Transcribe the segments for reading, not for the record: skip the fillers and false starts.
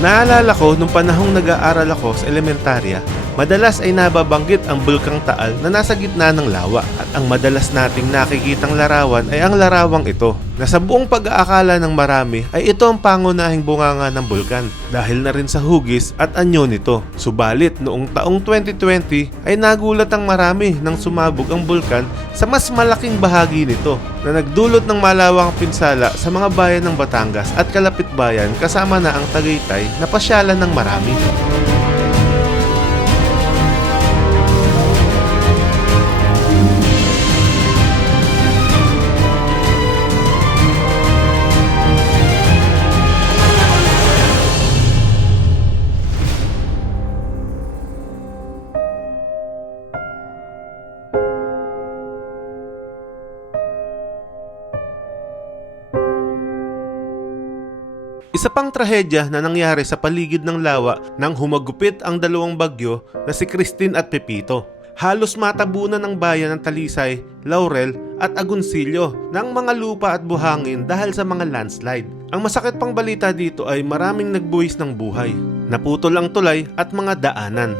Naalala ko nung panahong nag-aaral ako sa elementarya, madalas ay nababanggit ang Bulkang Taal na nasa gitna ng lawa at ang madalas nating nakikitang larawan ay ang larawang ito na sa buong pag-aakala ng marami ay ito ang pangunahing bunganga ng bulkan dahil na rin sa hugis at anyo nito. Subalit noong taong 2020 ay nagulat ang marami nang sumabog ang bulkan sa mas malaking bahagi nito na nagdulot ng malawakang pinsala sa mga bayan ng Batangas at kalapit bayan kasama na ang Tagaytay na pasyalan ng marami. Isa pang trahedya na nangyari sa paligid ng lawa nang humagupit ang dalawang bagyo na si Christine at Pepito. Halos matabunan ng bayan ng Talisay, Laurel at Agoncillo ng mga lupa at buhangin dahil sa mga landslide. Ang masakit pang balita dito ay maraming nagbuwis ng buhay, naputol ang tulay at mga daanan.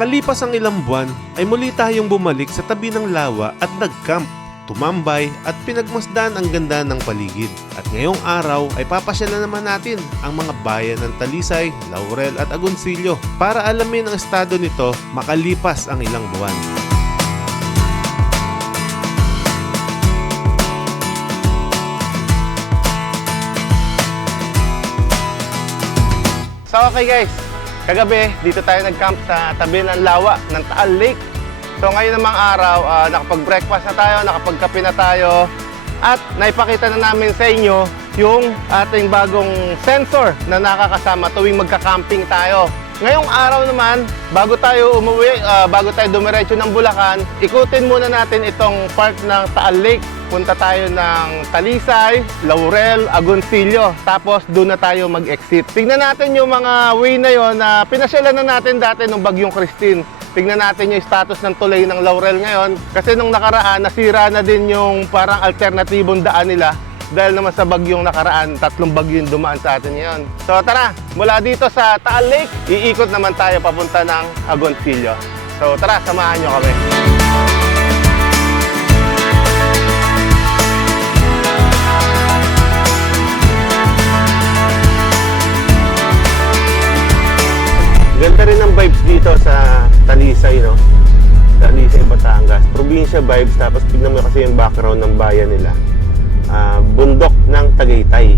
Makalipas ang ilang buwan ay muli tayong bumalik sa tabi ng lawa at nag-camp, tumambay at pinagmasdan ang ganda ng paligid. At ngayong araw ay papasyalan naman natin ang mga bayan ng Talisay, Laurel at Agoncillo para alamin ang estado nito makalipas ang ilang buwan. So okay guys, kagabi dito tayo nag-camp sa tabi ng lawa ng Taal Lake. So ngayon namang araw, nakapag-breakfast na tayo, nakapagkape na tayo at naipakita na namin sa inyo yung ating bagong sensor na nakakasama tuwing magka-camping tayo. Ngayong araw naman, bago tayo umuwi, bago tayo dumiretso ng Bulacan, ikutin muna natin itong park ng Taal Lake. Punta tayo ng Talisay, Laurel, Agoncillo. Tapos doon na tayo mag-exit. Tingnan natin yung mga way na yon na pinasyalan na natin dati nung bagyong Christine. Tingnan natin yung status ng tulay ng Laurel ngayon. Kasi nung nakaraan, nasira na din yung parang alternatibong daan nila. Dahil naman sa bagyong nakaraan, 3 bagyo yung dumaan sa atin ngayon. So tara, mula dito sa Taal Lake, iikot naman tayo papunta ng Agoncillo. So tara, samahan nyo kami. Ganda rin ang vibes dito sa Talisay, no? Talisay, Batangas. Probinsya vibes, tapos tignan mo kasi yung background ng bayan nila. Bundok ng Tagaytay.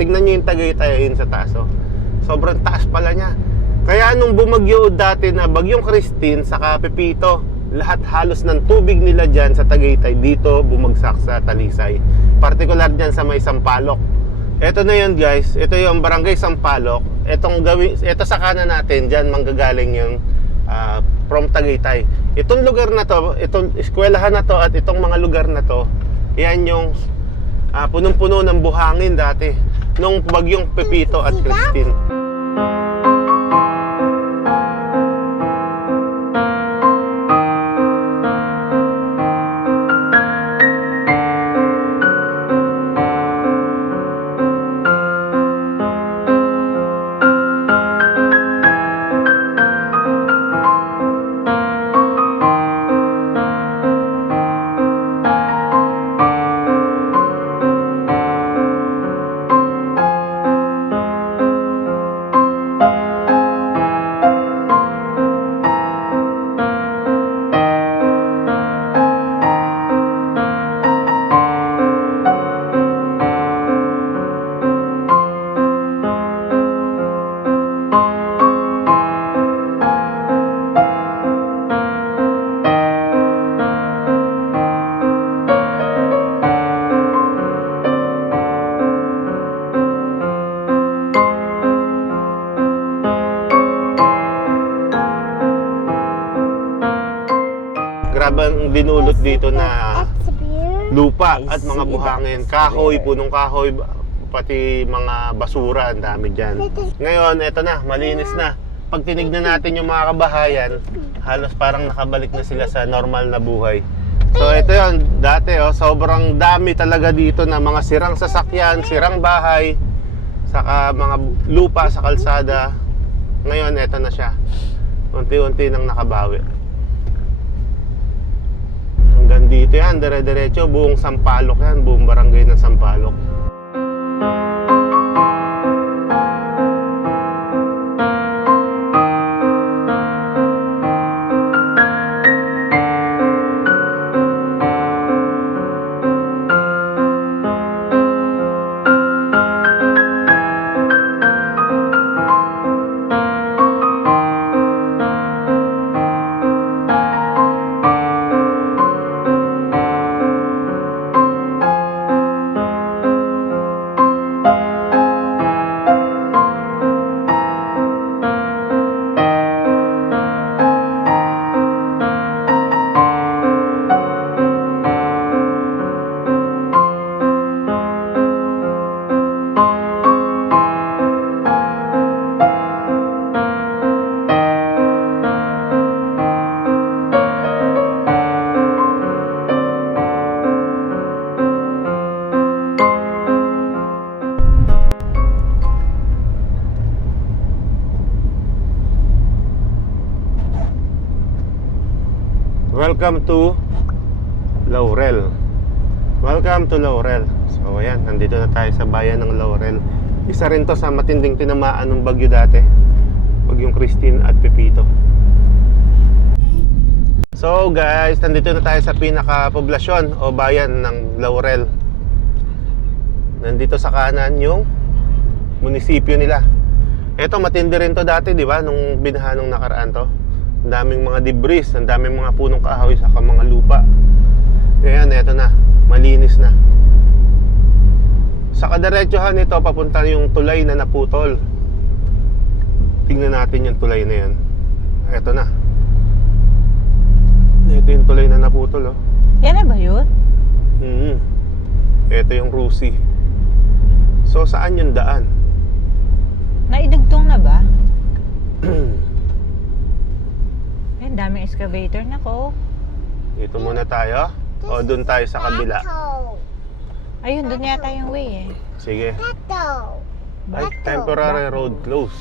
Tignan nyo yung Tagaytay yun sa taas, oh. Sobrang taas pala niya. Kaya nung bumagyo dati na bagyong Christine saka Pepito, lahat halos ng tubig nila dyan sa Tagaytay dito bumagsak sa Talisay. Partikular dyan sa may Sampaloc. Ito na yun guys, ito yung barangay Sampaloc. Ito sa kanan natin, dyan manggagaling yung from Tagaytay. Itong lugar na to, itong eskwelahan na to at itong mga lugar na to, yan yung punong-puno ng buhangin dati nung bagyong Pepito at Christine. bang dinulot dito na lupa at mga buhangin, kahoy, punong kahoy, pati mga basura, ang dami dyan. Ngayon, eto na, malinis na. Pag tinignan natin yung mga kabahayan, halos parang nakabalik na sila sa normal na buhay. So ito yun, dati sobrang dami talaga dito na mga sirang sasakyan, sirang bahay, saka mga lupa sa kalsada. Ngayon, eto na siya. Unti-unti nang nakabawi. Hanggang dito yan, dire-diretso, buong Sampaloc yan, buong barangay ng Sampaloc. Welcome to Laurel. Welcome to Laurel. So ayan, nandito na tayo sa bayan ng Laurel. Isa rin to sa matinding tinamaan ng bagyo dati, bagyong Christine at Pepito. So guys, nandito na tayo sa pinaka-poblasyon o bayan ng Laurel. Nandito sa kanan yung munisipyo nila. Ito matindi rin to dati, di ba? Nung binaha nung nakaraan to. Ang daming mga debris, ang daming mga punong kahoy saka mga lupa. Ngayon, eto na, malinis na. Sa kadiretsuhan nito, papunta yung tulay na naputol. Tingnan natin yung tulay na yan. Eto na. Ito yung tulay na naputol, oh. Yan na ba yun? Ito yung Rusi. So, saan yung daan? Naidugtong na ba? Ang daming excavator na ko. Dito muna tayo. O doon tayo sa kabila. Ayun, doon yata yung way eh. Sige. Ay, temporary road close.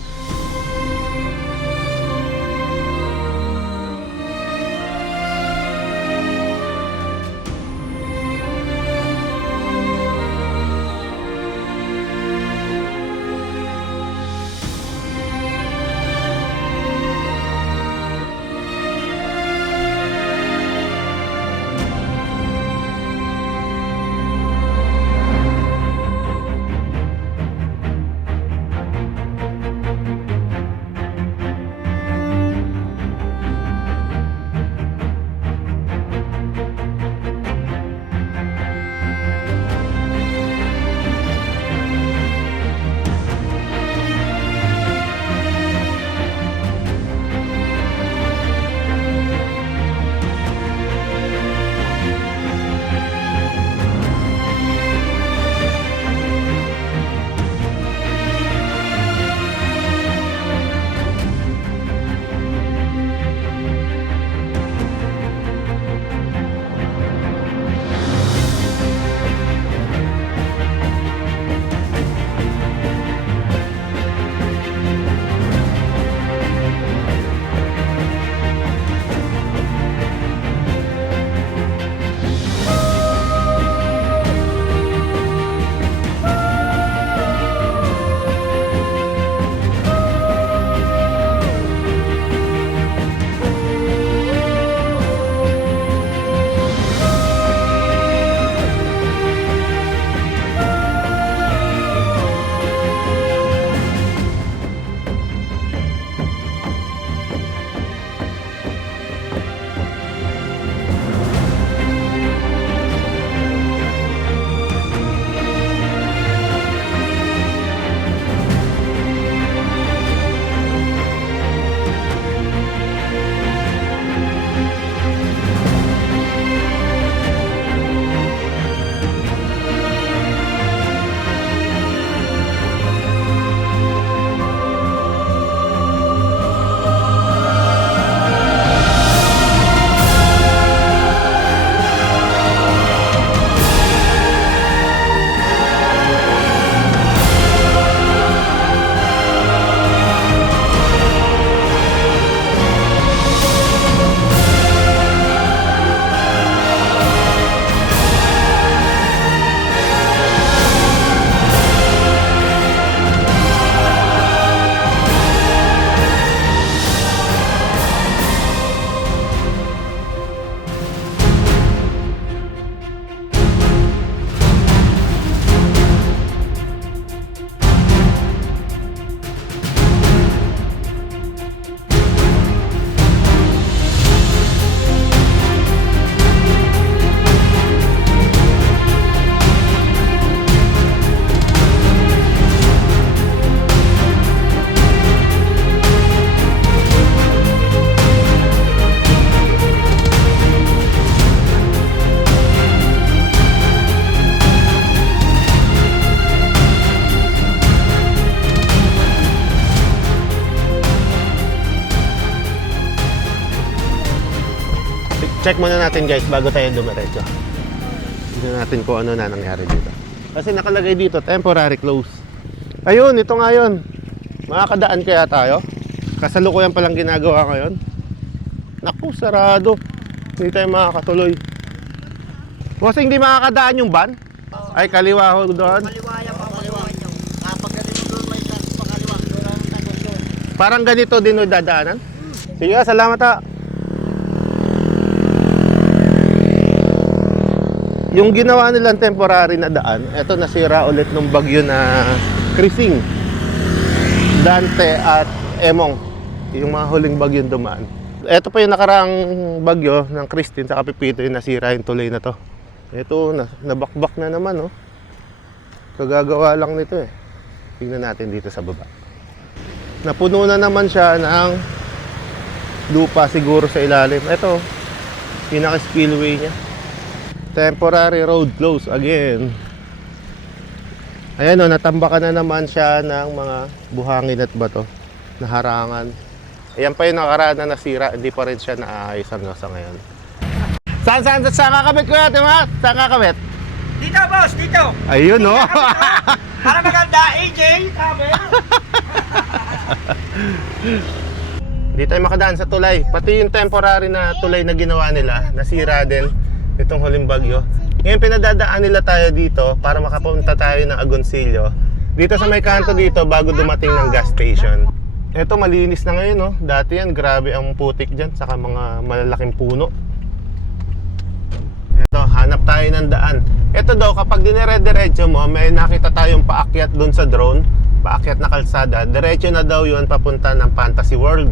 Check muna natin guys bago tayo dumiretso. Tignan natin kung ano na nangyari dito. Kasi nakalagay dito, temporary close. Ayun, ito nga yun. Makakadaan kaya tayo? Kasalukuyan palang ginagawa ngayon. Naku, sarado. Hindi tayo makakatuloy. Kasi hindi makakadaan yung van? Ay, kaliwa ho doon. Parang ganito din yung dadaanan? Sige, salamat ha. Yung ginawa nilang temporary na daan, eto nasira ulit nung bagyo na Krising, Dante at Emong. Yung mga huling bagyo dumaan. Eto pa yung nakaraang bagyo ng Christine sa Pipito yung nasira yung tulay na to. Eto, nabakbak na naman, oh. Kagagawa lang nito eh. Tingnan natin dito sa baba. Napuno na naman siya ng lupa siguro sa ilalim. Eto, pinaka-spillway niya. Temporary road close again. Ayan o, natambakan na naman siya ng mga buhangin at bato na harangan. Ayan pa yung nakaraan na nasira, hindi pa rin siya naayos hanggang sa ngayon. Saan kakabit ko natin, ha? Saan kakabit? Dito, boss, dito. Ayun o. Para maganda, AJ, sabi. Hindi tayo makadaan sa tulay. Pati yung temporary na tulay na ginawa nila, nasira din itong huling bagyo. Ngayon pinadadaan nila tayo dito para makapunta tayo ng Agoncillo. Dito sa may kanto dito bago dumating ng gas station. Ito malinis na ngayon, no? Dati yan, grabe ang putik dyan, saka mga malalaking puno. Ito, hanap tayo ng daan. Ito daw, kapag dinire-diretso mo, may nakita tayong paakyat dun sa drone, paakyat na kalsada, diretso na daw yun papunta ng Fantasy World.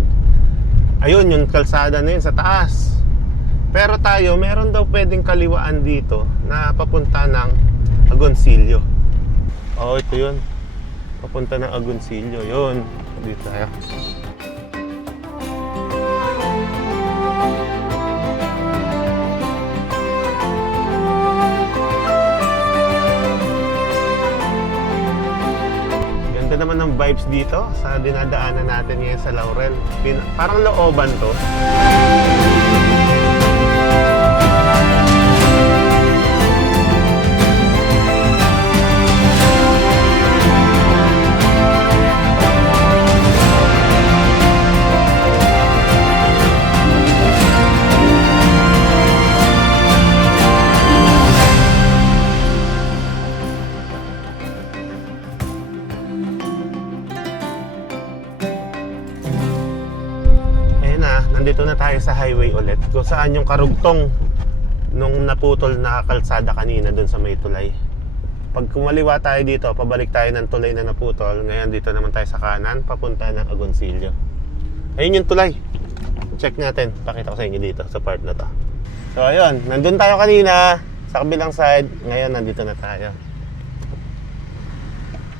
Ayun, yung kalsada na yun sa taas. Pero tayo, meron daw pwedeng kaliwaan dito na papunta ng Agoncillo. Oo, ito yun. Papunta ng Agoncillo. Yun. Dito tayo. Ganda naman ng vibes dito sa dinadaanan natin ngayon sa Laurel. Parang looban to. Nandito na tayo sa highway ulit kung saan yung karugtong nung naputol na kalsada kanina dun sa may tulay. Pag kumaliwa tayo dito, pabalik tayo ng tulay na naputol. Ngayon dito naman tayo sa kanan, papunta ng Agoncillo. Ayun yung tulay. Check natin, pakita ko sa inyo dito sa part na to. So ayun, nandun tayo kanina sa kabilang side. Ngayon nandito na tayo.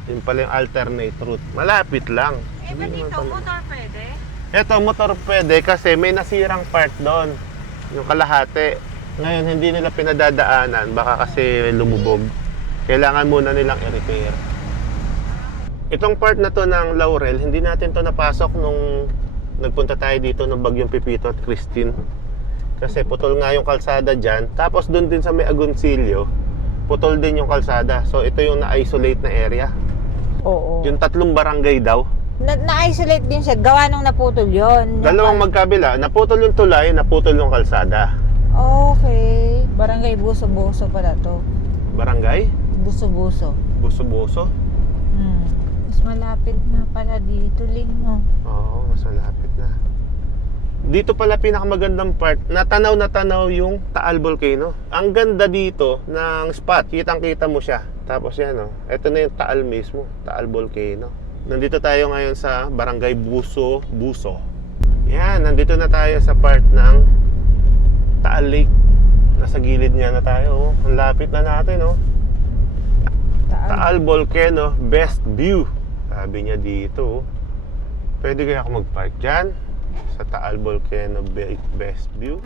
Yun pala yung alternate route. Malapit lang. Eh, ba dito, motor pwede? Ito, motor pwede kasi may nasirang part doon. Yung kalahati. Ngayon, hindi nila pinadadaanan. Baka kasi lumubog. Kailangan muna nilang i-repair. Itong part na to ng Laurel, hindi natin to napasok nung nagpunta tayo dito ng Bagyong Pipito at Christine. Kasi putol nga yung kalsada dyan. Tapos doon din sa may Agoncillo, putol din yung kalsada. So ito yung na-isolate na area. Oo. Yung 3 barangay daw. Na-isolate din siya, gawa nung naputol yun. Dalawang magkabila, naputol yung tulay, naputol yung kalsada. Okay. Barangay Buso-Buso pala to. Barangay? Buso-Buso. Buso-Buso? Mas malapit na pala dito, Ling. Oo, mas malapit na. Dito pala pinakamagandang part, natanaw yung Taal Volcano. Ang ganda dito ng spot, kitang-kita mo siya. Tapos yan, oh. Ito na yung Taal mismo, Taal Volcano. Nandito tayo ngayon sa Barangay Buso-Buso. Yan, nandito na tayo sa part ng Taal Lake. Nasa gilid niya na tayo, oh. Ang lapit na natin, oh. Taal Volcano, best view. Sabi niya dito, oh. Pwede kaya ako mag-park dyan sa Taal Volcano, best view.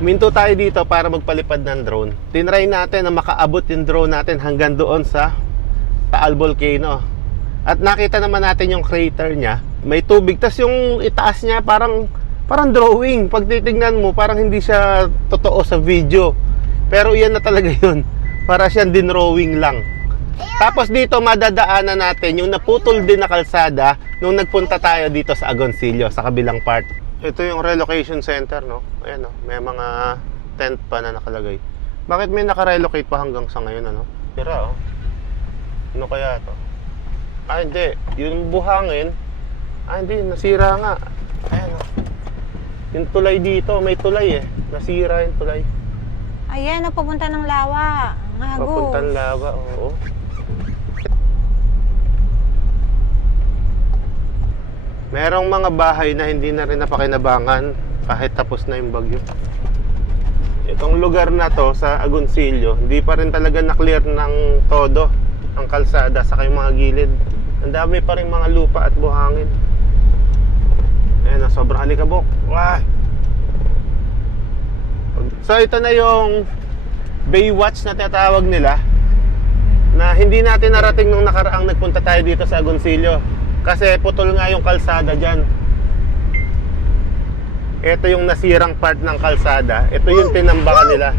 Minto tayo dito para magpalipad ng drone. Tinry natin na makaabot yung drone natin hanggang doon sa Taal Volcano. At nakita naman natin yung crater niya. May tubig. Tas yung itaas niya parang drawing. Pag titignan mo, parang hindi siya totoo sa video. Pero yan na talaga yun. Para siyang dinrawing lang. Tapos dito madadaanan natin yung naputol din na kalsada nung nagpunta tayo dito sa Agoncillo, sa kabilang part. Ito yung relocation center, no? Ayan, no? May mga tent pa na nakalagay. Bakit may nakarelocate pa hanggang sa ngayon, ano? Tira, oh. Ano kaya to? Ah, hindi. Yung buhangin, hindi. Nasira nga. Ayan, oh. Yung tulay dito, may tulay eh. Nasira yung tulay. Ayan, papunta ng lawa. Ang agos. Papuntang lawa, oo. Merong mga bahay na hindi na rin napakinabangan kahit tapos na yung bagyo. Itong lugar na to sa Agoncillo, hindi pa rin talaga na-clear ng todo ang kalsada sa yung mga gilid. Ang dami pa rin mga lupa at buhangin. Ayan, sobrang alikabok. Wah! So ito na yung Baywatch na tinatawag nila, na hindi natin narating nung nakaraang nagpunta tayo dito sa Agoncillo. Kasi putol nga yung kalsada dyan. Ito yung nasirang part ng kalsada. Ito yung tinambakan nila.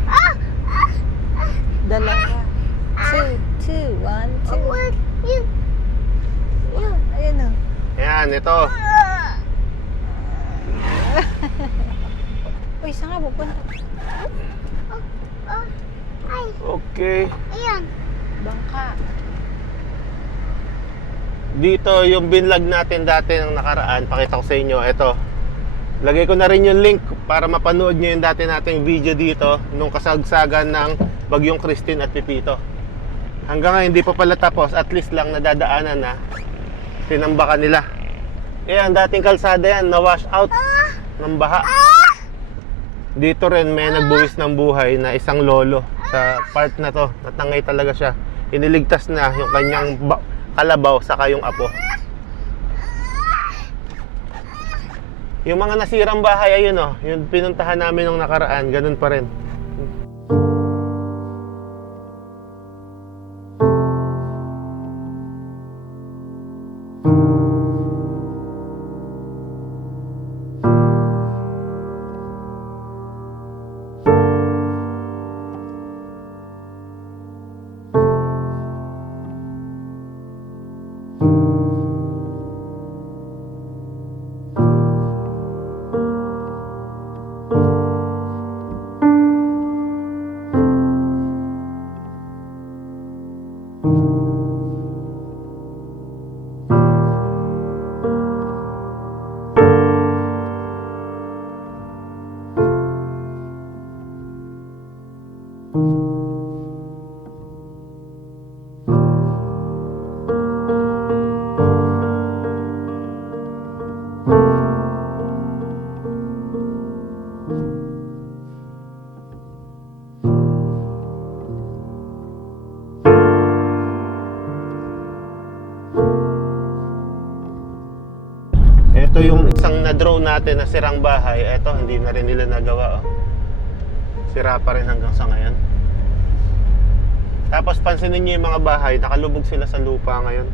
Dalawa. 2, 1, 2. Ayan o. Ayan, ito. Uy, saan nga pupunta? Okay. Bangka. Dito yung binlog natin dati ng nakaraan. Pakita ko sa inyo. Ito. Lagay ko na rin yung link para mapanood nyo yung dati nating video dito nung kasagsagan ng Bagyong Christine at Pipito. Hanggang ngayon hindi pa pala tapos. At least lang nadadaanan na tinambakan nila. Ayan, dating kalsada yan. Na-wash out ng baha. Dito rin may nagbuwis ng buhay na isang lolo sa part na to. Natangay talaga siya. Iniligtas na yung kanyang kalabaw saka yung apo. Yung mga nasirang bahay, ayun o, yung pinuntahan namin nung nakaraan, ganun pa rin. Ito yung isang na-drone natin na sirang bahay. Ito, hindi na rin nila nagawa. Oh. Sira pa rin hanggang sa ngayon. Tapos pansinin nyo yung mga bahay, nakalubog sila sa lupa ngayon.